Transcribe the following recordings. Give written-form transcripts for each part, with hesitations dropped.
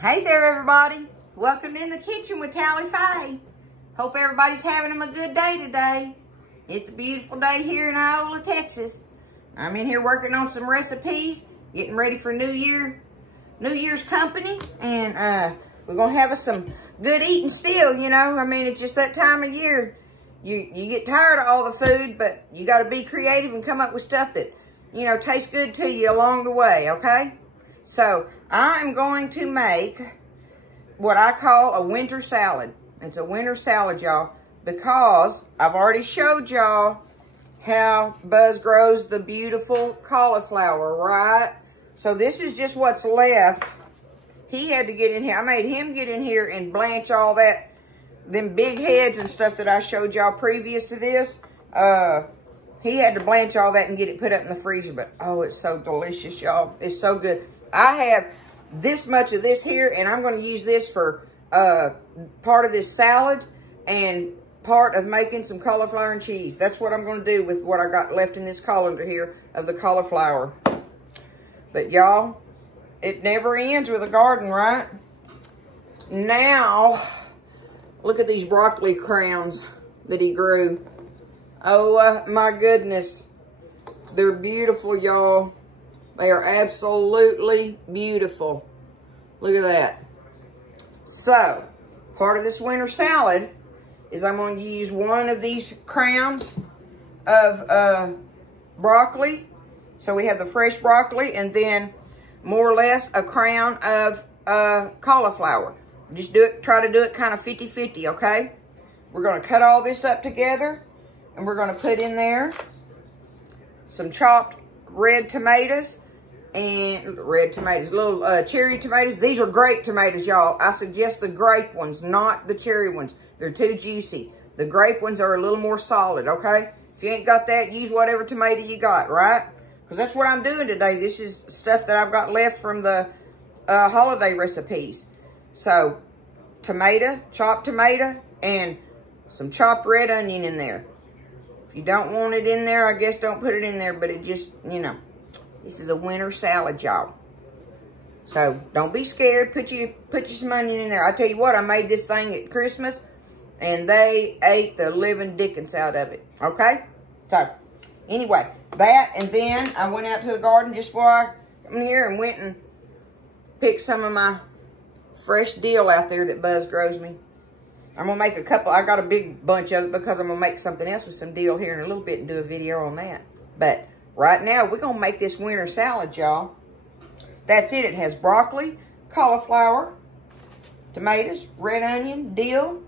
Hey there, everybody. Welcome in the kitchen with Tally Faye. Hope everybody's having a good day today. It's a beautiful day here in Iola, Texas. I'm in here working on some recipes, getting ready for New Year's company, and we're gonna have us some good eating still. You know, I mean, it's just that time of year. You get tired of all the food, but you got to be creative and come up with stuff that, you know, tastes good to you along the way. Okay, so I'm going to make what I call a winter salad. It's a winter salad, y'all, because I've already showed y'all how Buzz grows the beautiful cauliflower, right? So this is just what's left. He had to get in here. I made him get in here and blanch all that, them big heads and stuff that I showed y'all previous to this. He had to blanch all that and get it put up in the freezer, but oh, it's so delicious, y'all. It's so good. I have this much of this here, and I'm going to use this for part of this salad and part of making some cauliflower and cheese. That's what I'm going to do with what I got left in this colander here of the cauliflower. But y'all, it never ends with a garden, right? Now, look at these broccoli crowns that he grew. Oh my goodness. They're beautiful, y'all. They are absolutely beautiful. Look at that. So, part of this winter salad is I'm going to use one of these crowns of broccoli. So we have the fresh broccoli, and then more or less a crown of cauliflower. Just try to do it kind of 50-50, okay? We're going to cut all this up together, and we're going to put in there some chopped red tomatoes, little cherry tomatoes. These are grape tomatoes, y'all. I suggest the grape ones, not the cherry ones. They're too juicy. The grape ones are a little more solid, okay? If you ain't got that, use whatever tomato you got, right? Because that's what I'm doing today. This is stuff that I've got left from the holiday recipes. So, chopped tomato, and some chopped red onion in there. If you don't want it in there, I guess don't put it in there, but it just, you know, this is a winter salad, y'all. So, don't be scared. Put you some onion in there. I tell you what, I made this thing at Christmas, and they ate the living dickens out of it, okay? So, anyway, that, and then I went out to the garden just before I come here and went and picked some of my fresh dill out there that Buzz grows me. I'm going to make a couple. I got a big bunch of it because I'm going to make something else with some dill here in a little bit and do a video on that. But right now, we're going to make this winter salad, y'all. That's it. It has broccoli, cauliflower, tomatoes, red onion, dill,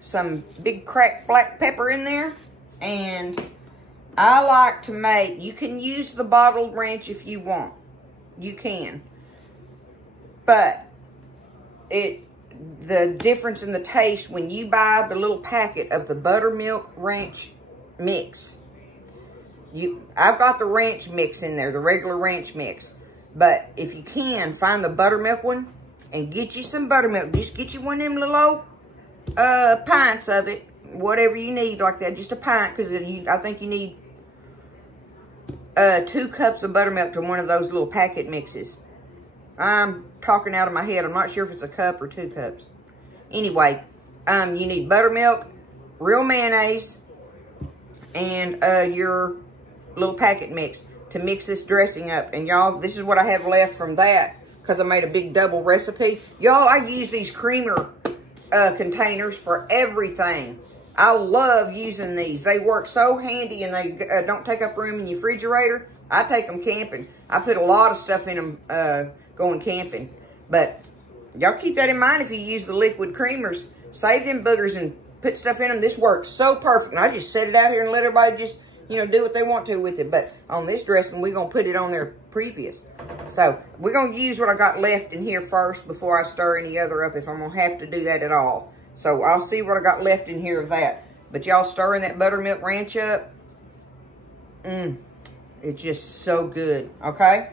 some big cracked black pepper in there, and I like to make, you can use the bottled ranch if you want. You can. But the difference in the taste when you buy the little packet of the buttermilk ranch mix. I've got the ranch mix in there, the regular ranch mix. But if you can, find the buttermilk one and get you some buttermilk. Just get you one of them little old pints of it. Whatever you need like that. Just a pint, because I think you need 2 cups of buttermilk to one of those little packet mixes. I'm talking out of my head. I'm not sure if it's a cup or 2 cups. Anyway, you need buttermilk, real mayonnaise, and your little packet mix to mix this dressing up. And y'all, this is what I have left from that because I made a big double recipe. Y'all, I use these creamer containers for everything. I love using these. They work so handy, and they don't take up room in your refrigerator. I take them camping. I put a lot of stuff in them going camping. But y'all keep that in mind if you use the liquid creamers. Save them boogers and put stuff in them. This works so perfect. And I just set it out here and let everybody just, you know, do what they want to with it. But on this dressing, we're going to put it on there previous. So we're going to use what I got left in here first before I stir any other up, if I'm going to have to do that at all. So I'll see what I got left in here of that. But y'all stirring that buttermilk ranch up. It's just so good, okay?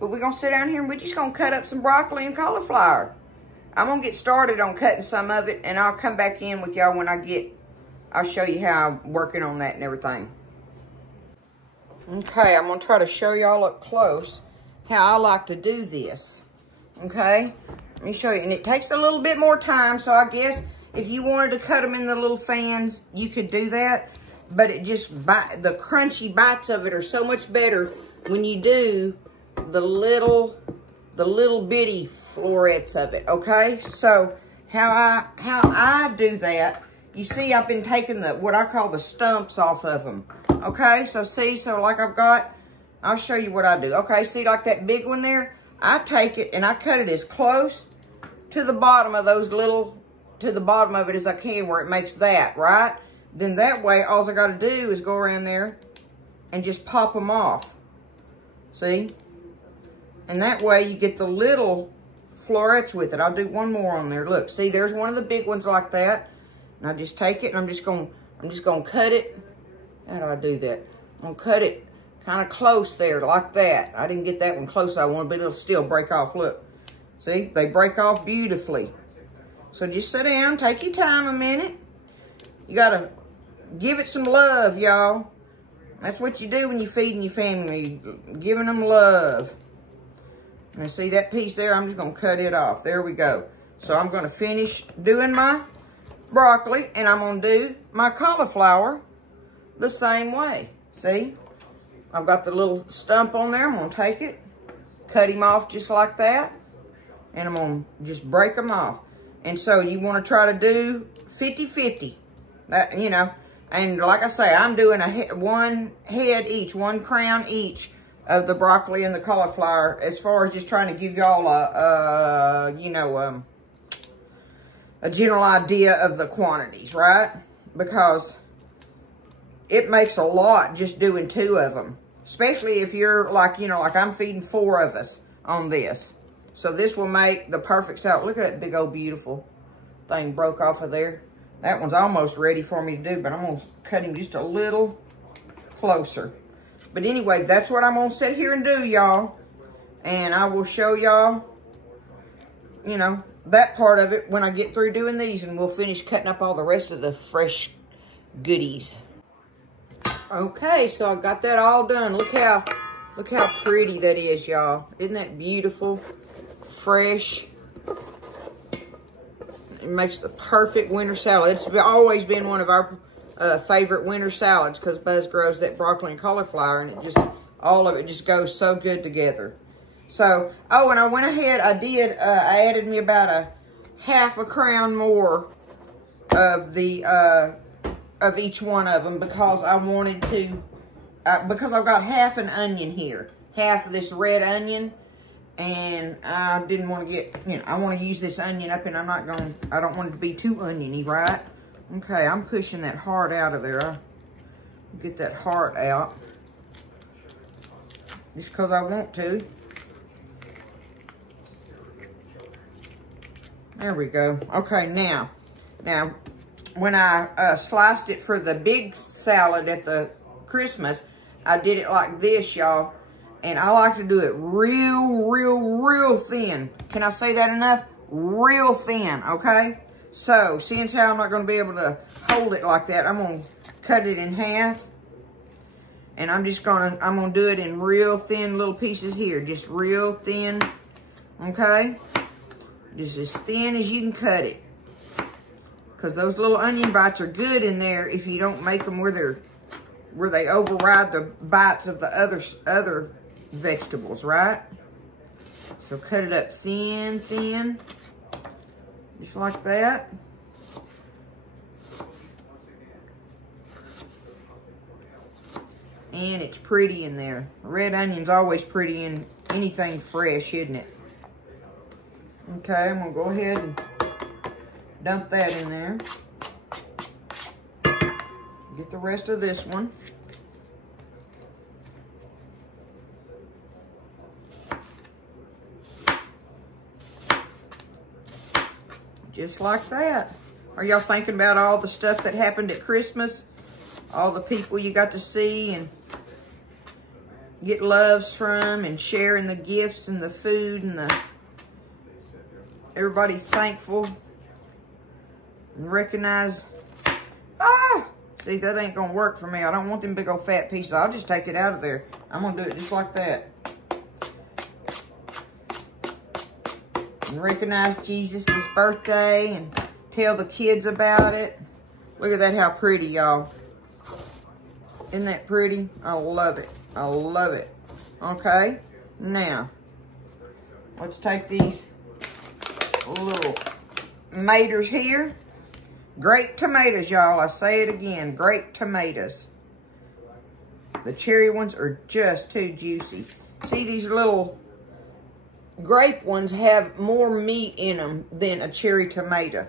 But we're going to sit down here and we're just going to cut up some broccoli and cauliflower. I'm going to get started on cutting some of it, and I'll come back in with y'all when I'll show you how I'm working on that and everything. Okay, I'm going to try to show y'all up close how I like to do this. Okay, let me show you. And it takes a little bit more time, so I guess if you wanted to cut them in the little fans, you could do that. But it just, the crunchy bites of it are so much better when you do the little bitty florets of it, okay? So how I do that, you see I've been taking what I call the stumps off of them, okay? So see, like I'll show you what I do. Okay, see like that big one there? I take it and I cut it as close to the bottom of those to the bottom of it as I can where it makes that, right? Then that way, all I got to do is go around there and just pop them off. See? And that way you get the little florets with it. I'll do one more on there. Look, see, there's one of the big ones like that. And I just take it and I'm just gonna cut it. How do I do that? I'm gonna cut it kind of close there, like that. I didn't get that one close I want, but it'll still break off. Look. See, they break off beautifully. So just sit down, take your time a minute. You gotta give it some love, y'all. That's what you do when you're feeding your family. You're giving them love. And see that piece there? I'm just gonna cut it off. There we go. So I'm gonna finish doing my broccoli and I'm gonna do my cauliflower the same way. See? I've got the little stump on there. I'm gonna take it, cut him off just like that, and I'm gonna just break them off. And so you wanna try to do 50-50. That, you know, and like I say, I'm doing one head each, one crown each of the broccoli and the cauliflower, as far as just trying to give y'all a general idea of the quantities, right? Because it makes a lot just doing 2 of them, especially if you're like, like I'm feeding 4 of us on this. So this will make the perfect salad. Look at that big old beautiful thing broke off of there. That one's almost ready for me to do, but I'm going to cut him just a little closer. But anyway, that's what I'm going to sit here and do, y'all. And I will show y'all, that part of it when I get through doing these. And we'll finish cutting up all the rest of the fresh goodies. Okay, so I got that all done. Look how pretty that is, y'all. Isn't that beautiful? Fresh. It makes the perfect winter salad. It's always been one of our favorite winter salads because Buzz grows that broccoli and cauliflower, and all of it just goes so good together. So, oh, and I went ahead, I added me about a half a crown more of of each one of them because I wanted to, because I've got half an onion here, half of this red onion. And I didn't want to get, I want to use this onion up, and I don't want it to be too oniony, right? Okay, I'm pushing that heart out of there. I'll get that heart out. Just because I want to. There we go. Okay, now, when I sliced it for the big salad at the Christmas, I did it like this, y'all. And I like to do it real thin. Can I say that enough? Real thin, okay? So, seeing how I'm not going to be able to hold it like that, I'm going to cut it in half. And I'm going to do it in real thin little pieces here. Just real thin, okay? Just as thin as you can cut it. Because those little onion bites are good in there if you don't make them where they override the bites of the other vegetables, right? So cut it up thin, just like that. And it's pretty in there. Red onion's always pretty in anything fresh, isn't it? Okay, I'm gonna go ahead and dump that in there. Get the rest of this one. Just like that. Are y'all thinking about all the stuff that happened at Christmas? All the people you got to see and get loves from, and sharing the gifts and the food and everybody thankful and recognize, see, that ain't gonna work for me. I don't want them big old fat pieces. I'll just take it out of there. I'm gonna do it just like that. and recognize Jesus' birthday and tell the kids about it. Look at that, how pretty, y'all. Isn't that pretty? I love it. I love it. Okay, now, let's take these little tomatoes here. Grape tomatoes, y'all. I say it again, grape tomatoes. The cherry ones are just too juicy. See, these little grape ones have more meat in them than a cherry tomato.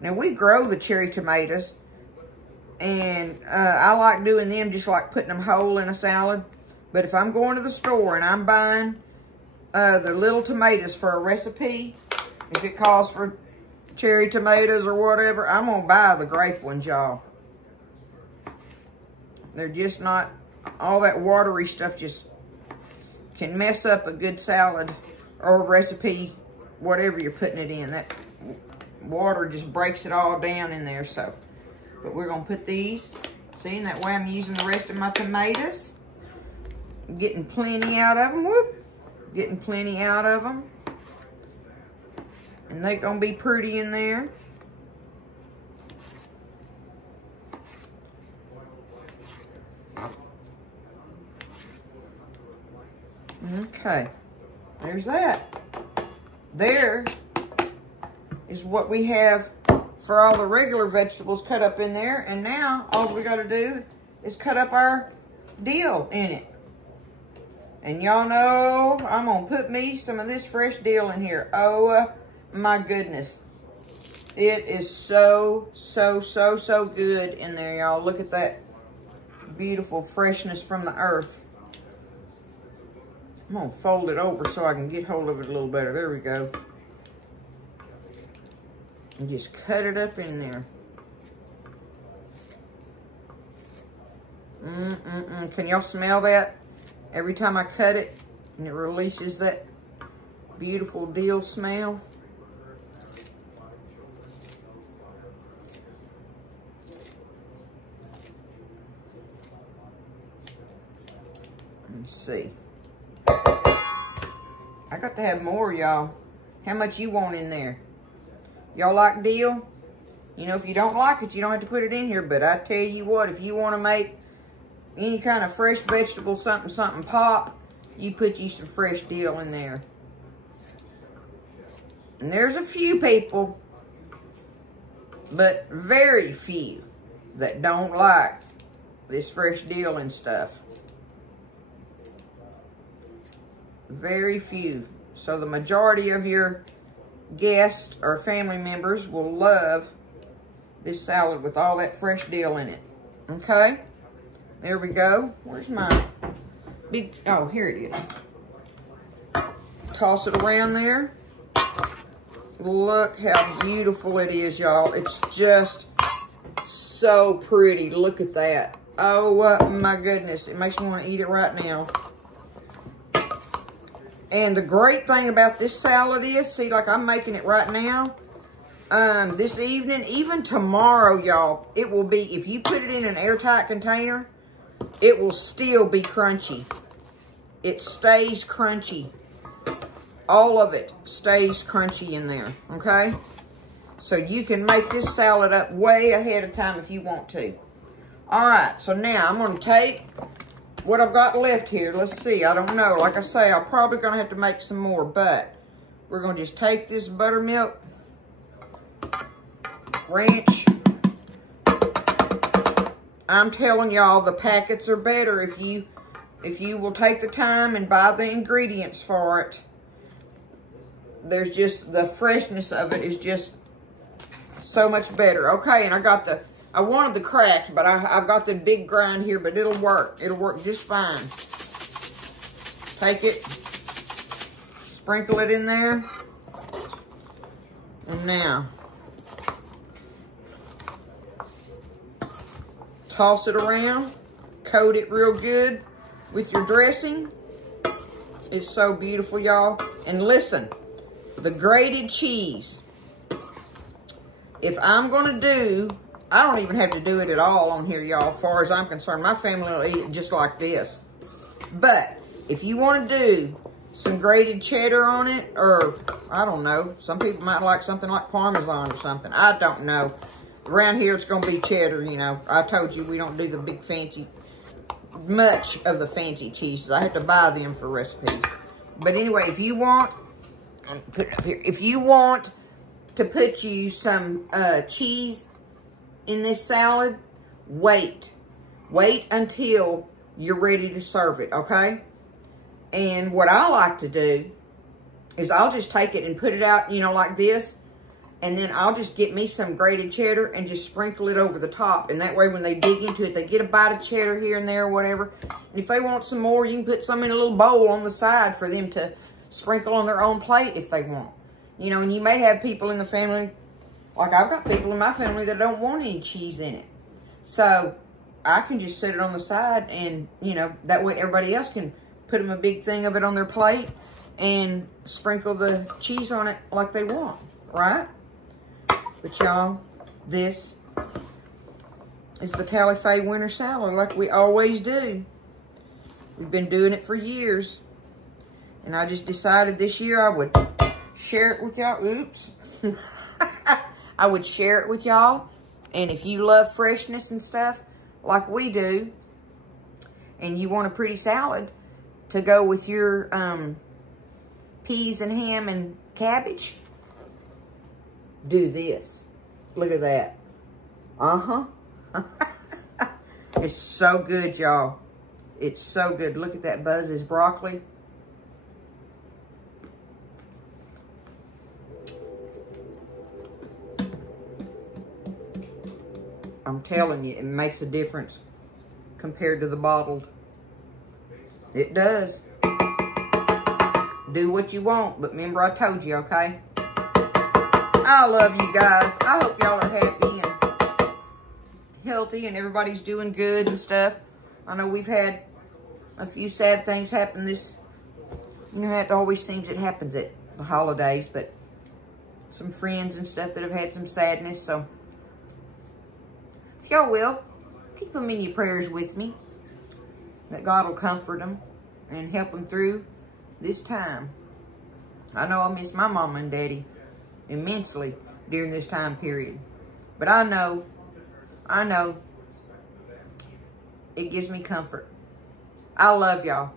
Now, we grow the cherry tomatoes, and I like doing them just like putting them whole in a salad. But if I'm going to the store and I'm buying the little tomatoes for a recipe, if it calls for cherry tomatoes or whatever, I'm going to buy the grape ones, y'all. They're just not, all that watery stuff just can mess up a good salad or a recipe, whatever you're putting it in. That water just breaks it all down in there, so. But we're going to put these, see, and that way I'm using the rest of my tomatoes. Getting plenty out of them, whoop. Getting plenty out of them. And they're going to be pretty in there. Okay, there's that. There is what we have for all the regular vegetables cut up in there. And now all we got to do is cut up our dill in it. And y'all know I'm going to put me some of this fresh dill in here. Oh my goodness. It is so good in there, y'all. Look at that beautiful freshness from the earth. I'm going to fold it over so I can get hold of it a little better. There we go. And just cut it up in there. Can y'all smell that? Every time I cut it, and it releases that beautiful dill smell. Let's see. I got to have more, y'all. How much you want in there? Y'all like dill? You know, if you don't like it, you don't have to put it in here. But I tell you what, if you want to make any kind of fresh vegetable, something pop, you put you some fresh dill in there. And there's a few people, but very few, that don't like this fresh dill and stuff. Very few. So the majority of your guests or family members will love this salad with all that fresh dill in it. Okay? There we go. Where's my big, oh, here it is. Toss it around there. Look how beautiful it is, y'all. It's just so pretty. Look at that. Oh my goodness. It makes me want to eat it right now. And the great thing about this salad is, see, like I'm making it right now, this evening, even tomorrow, y'all, it will be, if you put it in an airtight container, it will still be crunchy. It stays crunchy. All of it stays crunchy in there, okay? So you can make this salad up way ahead of time if you want to. All right, so now I'm going to take what I've got left here. Let's see. I don't know. Like I say, I'm probably going to have to make some more, but we're going to just take this buttermilk ranch. I'm telling y'all, the packets are better if you will take the time and buy the ingredients for it. There's just, the freshness of it is just so much better. Okay, and I wanted the cracks, but I've got the big grind here, but it'll work. It'll work just fine. Take it, sprinkle it in there, and now toss it around, coat it real good with your dressing. It's so beautiful, y'all. And listen, the grated cheese, if I'm gonna do, I don't even have to do it at all on here, y'all, as far as I'm concerned. My family will eat it just like this. But if you want to do some grated cheddar on it, or I don't know. Some people might like something like Parmesan or something. I don't know. Around here, it's going to be cheddar, you know. I told you we don't do the big fancy, much of the fancy cheeses. I have to buy them for recipes. But anyway, if you want, put it up here. If you want to put you some cheese in this salad, wait. Wait until you're ready to serve it, okay? And what I like to do is I'll just take it and put it out, you know, like this. And then I'll just get me some grated cheddar and just sprinkle it over the top. And that way when they dig into it, they get a bite of cheddar here and there or whatever. And if they want some more, you can put some in a little bowl on the side for them to sprinkle on their own plate if they want. You know, and you may have people in the family, like I've got people in my family that don't want any cheese in it. So I can just set it on the side and, you know, that way everybody else can put them a big thing of it on their plate and sprinkle the cheese on it like they want, right? But y'all, this is the Tally-Fay winter salad like we always do. We've been doing it for years. And I just decided this year I would share it with y'all. Oops. I would share it with y'all. And if you love freshness and stuff like we do, and you want a pretty salad to go with your peas and ham and cabbage, do this. Look at that. Uh-huh. It's so good, y'all. It's so good. Look at that Buzz's broccoli. I'm telling you, it makes a difference compared to the bottled. It does. Do what you want, but remember I told you, okay? I love you guys. I hope y'all are happy and healthy and everybody's doing good and stuff. I know we've had a few sad things happen this, you know, it always seems it happens at the holidays, but some friends and stuff that have had some sadness, so if y'all will, keep them in your prayers with me, that God will comfort them and help them through this time. I know I miss my mama and daddy immensely during this time period, but I know it gives me comfort. I love y'all.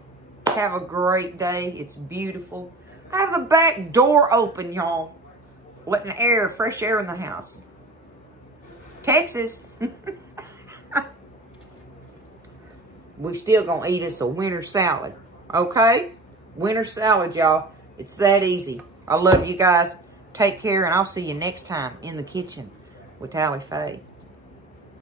Have a great day. It's beautiful. I have the back door open, y'all, letting fresh air in the house. Texas. We still gonna eat us a winter salad, okay? Winter salad, y'all. It's that easy. I love you guys. Take care, and I'll see you next time in the kitchen with Tally-Fay.